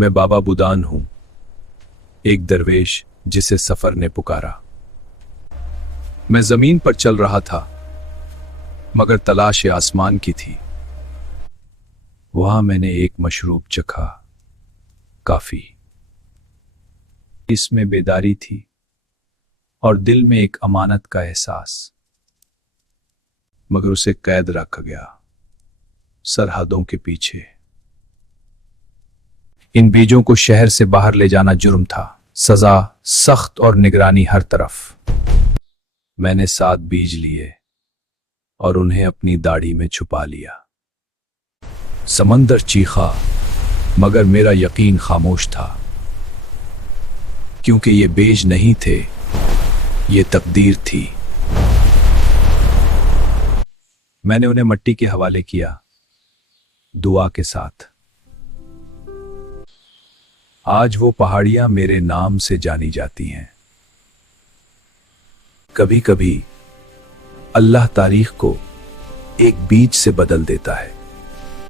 मैं बाबा बुदान हूं, एक दरवेश जिसे सफर ने पुकारा। मैं जमीन पर चल रहा था मगर तलाश आसमान की थी। वहां मैंने एक मशरूब चखा, काफी। इसमें बेदारी थी और दिल में एक अमानत का एहसास, मगर उसे कैद रखा गया सरहदों के पीछे। इन बीजों को शहर से बाहर ले जाना जुर्म था, सजा सख्त और निगरानी हर तरफ। मैंने 7 बीज लिए और उन्हें अपनी दाढ़ी में छुपा लिया। समंदर चीखा मगर मेरा यकीन खामोश था, क्योंकि ये बीज नहीं थे, ये तकदीर थी। मैंने उन्हें मिट्टी के हवाले किया, दुआ के साथ। आज वो पहाड़ियां मेरे नाम से जानी जाती हैं। कभी कभी अल्लाह तारीख को एक बीज से बदल देता है।